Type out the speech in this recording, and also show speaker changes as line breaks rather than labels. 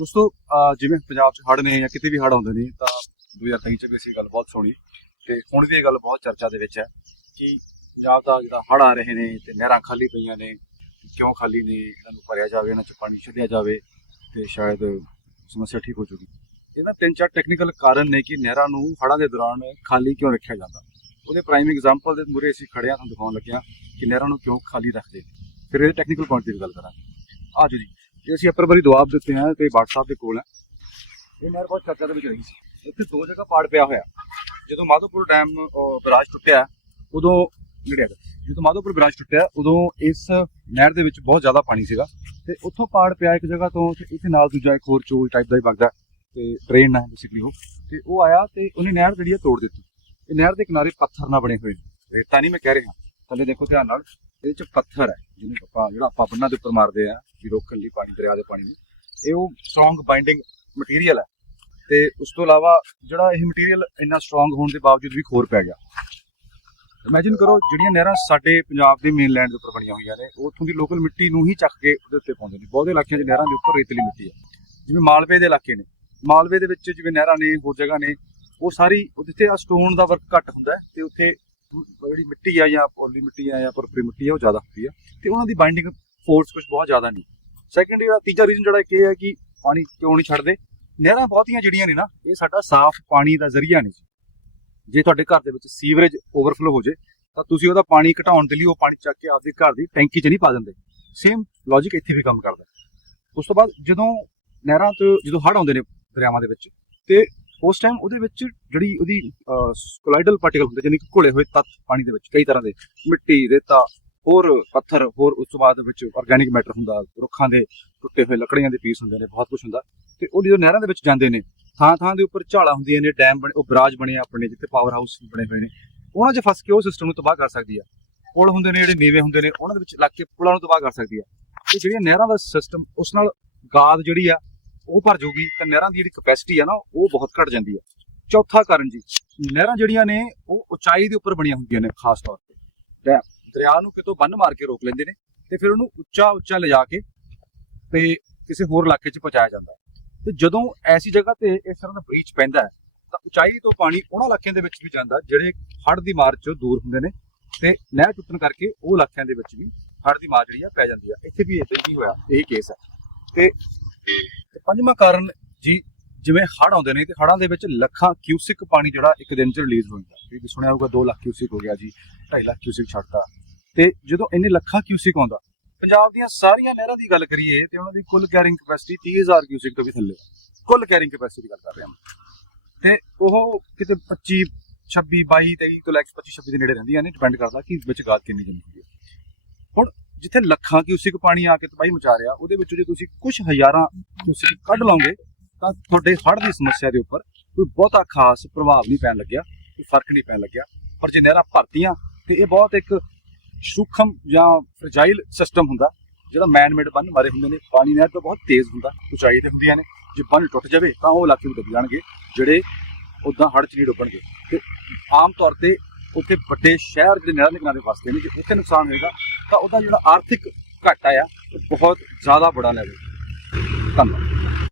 ਦੋਸਤੋ ਜਿਵੇਂ ਪੰਜਾਬ 'ਚ ਹੜ੍ਹ ਨੇ ਜਾਂ ਕਿਤੇ ਵੀ ਹੜ੍ਹ ਆਉਂਦੇ ਨੇ, ਤਾਂ 2023 ਚ ਵੀ ਅਸੀਂ ਗੱਲ ਬਹੁਤ ਸੁਣੀ ਤੇ ਹੁਣ ਵੀ ਇਹ ਗੱਲ ਬਹੁਤ ਚਰਚਾ ਦੇ ਵਿੱਚ ਹੈ ਕਿ ਪੰਜਾਬ ਦਾ ਜਿਹੜਾ ਹੜ੍ਹ ਆ ਰਹੇ ਨੇ ਤੇ ਨਹਿਰਾਂ ਖਾਲੀ ਪਈਆਂ ਨੇ, ਕਿਉਂ ਖਾਲੀ ਨੇ, ਇਹਨਾਂ ਨੂੰ ਭਰਿਆ ਜਾਵੇ, ਇਹਨਾਂ 'ਚ ਪਾਣੀ ਛੱਡਿਆ ਜਾਵੇ ਤੇ ਸ਼ਾਇਦ ਸਮੱਸਿਆ ਠੀਕ ਹੋ ਜੂਗੀ। ਇਹਨਾਂ ਤਿੰਨ ਚਾਰ ਟੈਕਨੀਕਲ ਕਾਰਨ ਨੇ ਕਿ ਨਹਿਰਾਂ ਨੂੰ ਹੜ੍ਹਾਂ ਦੇ ਦੌਰਾਨ ਖਾਲੀ ਕਿਉਂ ਰੱਖਿਆ ਜਾਂਦਾ। ਉਹਦੇ ਪ੍ਰਾਈਮ ਐਗਜ਼ਾਮਪਲ ਦੇ ਮੂਰੇ ਅਸੀਂ ਖੜੇ ਤੁਹਾਨੂੰ ਦਿਖਾਉਣ ਲੱਗਿਆ ਕਿ ਨਹਿਰਾਂ ਨੂੰ ਕਿਉਂ ਖਾਲੀ ਰੱਖਦੇ ਫਿਰ ਇਹਦੇ ਟੈਕਨੀਕਲ ਪੁਆਇੰਟ ਦੀ ਵੀ ਗੱਲ ਕਰਾਂ ਆਜੋ ਜੀ। ਜੇ ਅਸੀਂ ਅੱਪਰ ਵਾਰੀ ਦੁਆਬ ਦਿੱਤੇ ਹਾਂ ਤੇ WhatsApp ਦੇ ਕੋਲ ਹੈ ਇਹ ਨਹਿਰ ਬਹੁਤ ਚਰਚਾ ਦੇ ਵਿੱਚ ਰਹੀ ਸੀ। ਉੱਥੇ ਦੋ ਜਗ੍ਹਾ ਪਾੜ ਪਿਆ ਹੋਇਆ। ਜਦੋਂ ਮਾਧੋਪੁਰ ਡੈਮ ਬਰਾਜ ਟੁੱਟਿਆ, ਉਦੋਂ ਜਿਹੜੇ ਜਦੋਂ ਮਾਧੋਪੁਰ ਬਰਾਜ ਟੁੱਟਿਆ, ਉਦੋਂ ਇਸ ਨਹਿਰ ਦੇ ਵਿੱਚ ਬਹੁਤ ਜ਼ਿਆਦਾ ਪਾਣੀ ਸੀਗਾ। ਤੇ ਉੱਥੋਂ ਪਾੜ ਪਿਆ ਇੱਕ ਜਗ੍ਹਾ ਤੋਂ ਤੇ ਇੱਥੇ ਨਾਲ ਦੂਜਾ ਇੱਕ ਹੋਰ ਚੋਲ ਟਾਈਪ ਦਾ ਹੀ ਵਗਦਾ ਤੇ ਡਰੇਨ ਹੈ ਬੇਸਿਕਲੀ ਉਹ ਤੇ ਉਹ ਆਇਆ ਤੇ ਉਹਨੇ ਨਹਿਰ ਜਿਹੜੀ ਆ ਤੋੜ ਦਿੱਤੀ। ਇਹ ਨਹਿਰ ਦੇ ਕਿਨਾਰੇ ਪੱਥਰ ਨਾਲ ਬਣੇ ਹੋਏ ਨੇ। ਰੇਤਾ ਨਹੀਂ ਮੈਂ ਕਹਿ ਰਿਹਾ। ਥੱਲੇ ਦੇਖੋ ਧਿਆਨ ਨਾਲ। ਇਹਦੇ ਚ ਪੱਥਰ ਹੈ, ਜਿਹਨੂੰ ਆਪਾਂ, ਜਿਹੜਾ ਆਪਾਂ ਬੰਨਾਂ ਦੇ ਉੱਪਰ ਮਾਰਦੇ ਆ ਵੀ ਰੋਕਣ ਲਈ ਪਾਣੀ, ਦਰਿਆ ਦੇ ਪਾਣੀ ਨੂੰ। ਇਹ ਉਹ ਸਟਰੋਂਗ ਬਾਈਂਡਿੰਗ ਮਟੀਰੀਅਲ ਹੈ। ਤੇ ਉਸ ਤੋਂ ਇਲਾਵਾ ਜਿਹੜਾ ਇਹ ਮਟੀਰੀਅਲ ਇੰਨਾ ਸਟਰੋਂਗ ਹੋਣ ਦੇ ਬਾਵਜੂਦ ਵੀ ਖੋਰ ਪੈ ਗਿਆ। ਇਮੇਜਿਨ ਕਰੋ, ਜਿਹੜੀਆਂ ਨਹਿਰਾਂ ਸਾਡੇ ਪੰਜਾਬ ਦੇ ਮੇਨਲੈਂਡ ਦੇ ਉੱਪਰ ਬਣੀਆਂ ਹੋਈਆਂ ਨੇ ਉੱਥੋਂ ਦੀ ਲੋਕਲ ਮਿੱਟੀ ਨੂੰ ਹੀ ਚੱਕ ਕੇ ਉਹਦੇ ਉੱਤੇ ਪਾਉਂਦੇ ਨੇ। ਬਹੁਤੇ ਇਲਾਕਿਆਂ 'ਚ ਨਹਿਰਾਂ ਦੇ ਉੱਪਰ ਰੇਤਲੀ ਮਿੱਟੀ ਹੈ। ਜਿਵੇਂ ਮਾਲਵੇ ਦੇ ਇਲਾਕੇ ਨੇ। ਮਾਲਵੇ ਦੇ ਵਿੱਚ ਜਿਵੇਂ ਨਹਿਰਾਂ ਨੇ, ਹੋਰ ਜਗ੍ਹਾ ਨੇ, ਉਹ ਸਾਰੀ ਉੱਥੇ ਆ ਸਟੋਨ ਦਾ ਵਰਕ ਘੱਟ ਹੁੰਦਾ ਹੈ, ਤੇ ਉੱਥੇ ਜਿਹੜੀ ਮਿੱਟੀ ਆ ਜਾਂ ਪੋਲੀ ਮਿੱਟੀ ਆ ਜਾਂ ਪਰਪਰੀ ਮਿੱਟੀ ਆ, ਉਹ ਜ਼ਿਆਦਾ ਹੁੰਦੀ ਆ। ਤੇ ਉਹਨਾਂ ਦੀ ਬਾਈਂਡਿੰਗ ਫੋਰਸ ਕੁਝ ਬਹੁਤ ਜ਼ਿਆਦਾ ਨਹੀਂ। ਸੈਕੰਡ ਜਿਹੜਾ, ਤੀਜਾ ਰੀਜ਼ਨ ਜਿਹੜਾ ਇਹ ਹੈ ਕਿ ਪਾਣੀ ਕਿਉਂ ਨਹੀਂ ਛੱਡਦੇ? ਨਹਿਰਾਂ ਬਹੁਤੀਆਂ ਜਿਹੜੀਆਂ ਨੇ ਨਾ, ਇਹ ਸਾਡਾ ਸਾਫ਼ ਪਾਣੀ ਦਾ ਜ਼ਰੀਆ ਨੇ ਜੇ। ਤੁਹਾਡੇ ਘਰ ਦੇ ਵਿੱਚ ਸੀਵਰੇਜ ਓਵਰਫਲੋ ਹੋ ਜੇ, ਤਾਂ ਤੁਸੀਂ ਉਹਦਾ ਪਾਣੀ ਘਟਾਉਣ ਦੇ ਲਈ ਉਹ ਪਾਣੀ ਚੱਕ ਕੇ ਆਪਦੇ ਘਰ ਦੀ ਟੈਂਕੀ 'ਚ ਨਹੀਂ ਪਾ ਦਿੰਦੇ। ਸੇਮ ਲੌਜੀਕ ਇੱਥੇ ਵੀ ਕੰਮ ਕਰਦਾ। ਉਸ ਤੋਂ ਬਾਅਦ ਜਦੋਂ ਨਹਿਰਾਂ ਤੋਂ ਜਦੋਂ ਹੜ੍ਹ ਆਉਂਦੇ ਨੇ ਦਰਿਆਵਾਂ ਦੇ ਵਿੱਚ, ਤੇ ਉਸ ਟਾਈਮ ਉਹਦੇ ਵਿੱਚ ਜਿਹੜੀ ਉਹਦੀ ਕੋਲਾਈਡਲ ਪਾਰਟੀਕਲ ਹੁੰਦੇ ਜਾਨੀ ਕਿ ਘੁਲੇ ਹੋਏ ਤੱਤ ਪਾਣੀ ਦੇ ਵਿੱਚ, ਕਈ ਤਰ੍ਹਾਂ ਦੇ, ਮਿੱਟੀ, ਰੇਤਾ, ਹੋਰ ਪੱਥਰ, ਹੋਰ ਉਸ ਤੋਂ ਬਾਅਦ ਵਿੱਚ ਆਰਗੈਨਿਕ ਮੈਟਰ ਹੁੰਦਾ, ਰੁੱਖਾਂ ਦੇ ਟੁੱਟੇ ਹੋਏ ਲੱਕੜੀਆਂ ਦੇ ਪੀਸ ਹੁੰਦੇ ਨੇ, ਬਹੁਤ ਕੁਝ ਹੁੰਦਾ। ਤੇ ਉਹ ਜਦੋਂ ਨਹਿਰਾਂ ਦੇ ਵਿੱਚ ਜਾਂਦੇ ਨੇ ਥਾਂ ਥਾਂ ਦੇ ਉੱਪਰ ਝਾਲਾਂ ਹੁੰਦੀਆਂ ਨੇ ਡੈਮ ਬਣੇ, ਉਹ ਬਰਾਜ ਬਣੇ ਆਪਣੇ, ਜਿੱਥੇ ਪਾਵਰ ਹਾਊਸ ਬਣੇ ਹੋਏ ਨੇ। ਉਹਨਾਂ 'ਚ ਫਸ ਕੇ ਉਹ ਸਿਸਟਮ ਨੂੰ ਤਬਾਹ ਕਰ ਸਕਦੀ ਆ। ਪੁਲ ਹੁੰਦੇ ਨੇ, ਜਿਹੜੇ ਨੀਵੇਂ ਹੁੰਦੇ ਨੇ, ਉਹਨਾਂ ਦੇ ਵਿੱਚ ਲੱਗ ਕੇ ਪੁਲਾਂ ਨੂੰ ਤਬਾਹ ਕਰ ਸਕਦੀ ਆ। ਤੇ ਜਿਹੜੀਆਂ ਨਹਿਰਾਂ ਦਾ ਸਿਸਟਮ ਉਸ ਨਾਲ ਗਾਦ ਜਿਹੜੀ ਆ ਉਹ ਭਰ ਜਾਊਗੀ ਤਾਂ ਨਹਿਰਾਂ ਦੀ ਜਿਹੜੀ ਕਪੈਸਿਟੀ ਆ ਨਾ, ਉਹ ਬਹੁਤ ਘਟ ਜਾਂਦੀ ਹੈ ਚੌਥਾ ਕਾਰਨ ਜੀ, ਨਹਿਰਾਂ ਜਿਹੜੀਆਂ ਨੇ, ਉਹ ਉਚਾਈ ਦੇ ਉੱਪਰ ਬਣੀਆਂ ਹੁੰਦੀਆਂ ਨੇ, ਖਾਸ ਤੌਰ ਤੇ। ਦਰਿਆ- ਨੂੰ ਕਿਤੋਂ ਬੰਨ ਮਾਰ ਕੇ ਰੋਕ ਲੈਂਦੇ ਨੇ ਤੇ ਫਿਰ ਉਹਨੂੰ ਉੱਚਾ ਉੱਚਾ ਲਿਜਾ ਕੇ ਤੇ ਕਿਸੇ ਹੋਰ ਇਲਾਕੇ 'ਚ ਪਹੁੰਚਾਇਆ ਜਾਂਦਾ ਹੈ। ਤੇ ਜਦੋਂ ਐਸੀ ਜਗ੍ਹਾ ਤੇ ਇਸ ਤਰ੍ਹਾਂ ਦਾ ਬ੍ਰੀਚ ਪੈਂਦਾ ਹੈ, ਤਾਂ ਉਚਾਈ ਤੋਂ ਪਾਣੀ ਉਹਨਾਂ ਇਲਾਕਿਆਂ ਦੇ ਵਿੱਚ ਵੀ ਜਾਂਦਾ, ਜਿਹੜੇ ਹੜ੍ਹ ਦੀ ਮਾਰ 'ਚੋਂ ਦੂਰ ਹੁੰਦੇ ਨੇ ਤੇ ਨਹਿਰ ਟੁੱਟਣ ਕਰਕੇ ਉਹ ਇਲਾਕਿਆਂ ਦੇ ਵਿੱਚ ਵੀ ਹੜ੍ਹ ਦੀ ਮਾਰ ਜਿਹੜੀ ਆ ਪੈ ਜਾਂਦੀ ਆ। ਇੱਥੇ ਵੀ ਇਹ ਹੀ ਹੋਇਆ, ਇਹ ਕੇਸ ਹੈ। ਤੇ ਤੇ ਪੰਜਵਾਂ ਕਾਰਨ ਜੀ, ਜਿਵੇਂ ਹੜ੍ਹ ਆਉਂਦੇ ਨੇ, ਤੇ ਹੜ੍ਹਾਂ ਦੇ ਵਿੱਚ ਲੱਖਾਂ ਕਿਊਸਿਕ ਪਾਣੀ ਜਿਹੜਾ ਇੱਕ ਦਿਨ 'ਚ ਰਿਲੀਜ਼ ਹੋ ਜਾਂਦਾ। ਤੁਸੀਂ ਸੁਣਿਆ ਹੋਊਗਾ 2 ਲੱਖ ਕਿਊਸਿਕ ਹੋ ਗਿਆ ਜੀ 2.5 ਲੱਖ ਕਿਊਸਿਕ ਛੱਡਦਾ ਤੇ ਜਦੋਂ ਇੰਨੇ ਲੱਖਾਂ ਕਿਊਸਿਕ ਆਉਂਦਾ, ਪੰਜਾਬ ਦੀਆਂ ਸਾਰੀਆਂ ਨਹਿਰਾਂ ਦੀ ਗੱਲ ਕਰੀਏ, ਤੇ ਉਹਨਾਂ ਦੀ ਕੁੱਲ ਕੈਰਿੰਗ ਕੈਪੈਸਿਟੀ 30000 ਕਿਊਸਿਕ ਤੋਂ ਵੀ ਥੱਲੇ ਹੈ। ਕੁੱਲ ਕੈਰਿੰਗ ਕਪੈਸਿਟੀ ਦੀ ਗੱਲ ਕਰ ਰਿਹਾ ਹਾਂ ਤੇ ਉਹ ਕਿਤੇ 25 26 22 23 ਤੋਂ ਲੈ ਕੇ 25 26 ਦੇ ਨੇੜੇ ਰਹਿੰਦੀਆਂ ਨੇ ਡਿਪੈਂਡ ਕਰਦਾ ਕਿ ਵਿੱਚ ਗਾਦ ਕਿੰਨੀ ਜੰਮੀ ਹੁੰਦੀ ਹੈ। ਹੁਣ ਜਿੱਥੇ ਲੱਖਾਂ ਕਿਊਸਿਕ ਪਾਣੀ ਆ ਕੇ ਤਬਾਹੀ ਮਚਾ ਰਿਹਾ, ਉਹਦੇ ਵਿੱਚੋਂ ਜੇ ਤੁਸੀਂ ਕੁਝ ਹਜ਼ਾਰਾਂ ਕਿਊਸਿਕ ਕੱਢ ਲਓਗੇ, ਤਾਂ ਤੁਹਾਡੇ ਹੜ੍ਹ ਦੀ ਸਮੱਸਿਆ ਦੇ ਉੱਪਰ ਕੋਈ ਬਹੁਤਾ ਖਾਸ ਪ੍ਰਭਾਵ ਨਹੀਂ ਪੈਣ ਲੱਗਿਆ, ਕੋਈ ਫ਼ਰਕ ਨਹੀਂ ਪੈਣ ਲੱਗਿਆ। ਪਰ ਜੇ ਨਹਿਰਾਂ ਭਰਤੀਆਂ, ਤੇ ਇਹ ਬਹੁਤ ਇੱਕ ਸੂਖਮ ਜਾਂ ਫਰਜਾਈਲ ਸਿਸਟਮ ਹੁੰਦਾ, ਜਿਹੜਾ ਮੈਨ ਮੇਡ ਬੰਨ ਮਾਰੇ ਹੁੰਦੇ ਨੇ। ਪਾਣੀ ਨਹਿਰ ਤੋਂ ਬਹੁਤ ਤੇਜ਼ ਹੁੰਦਾ, ਉਚਾਈ ਤੇ ਹੁੰਦੀਆਂ ਨੇ। ਜੇ ਬੰਨ ਟੁੱਟ ਜਾਵੇ, ਤਾਂ ਉਹ ਇਲਾਕੇ ਵੀ ਡੁੱਬ ਜਾਣਗੇ, ਜਿਹੜੇ ਉਦਾਂ ਹੜ੍ਹ ਚ ਨਹੀਂ ਡੁੱਬਣਗੇ। ਤੇ ਆਮ ਤੌਰ ਤੇ ਉੱਥੇ ਵੱਡੇ ਸ਼ਹਿਰ ਜਿਹੜੇ ਨਹਿਰਾਂ ਦੇ ਕਿਨਾਰੇ ਵਸਦੇ ਨੇ, ਜੇ ਉੱਥੇ ਨੁਕਸਾਨ ਹੋਏਗਾ, ਤਾਂ ਉਹਦਾ ਜਿਹੜਾ ਆਰਥਿਕ ਘਾਟਾ ਆ, ਉਹ ਬਹੁਤ ਜ਼ਿਆਦਾ ਬੜਾ ਲੈਵਲ ਧੰਨਵਾਦ।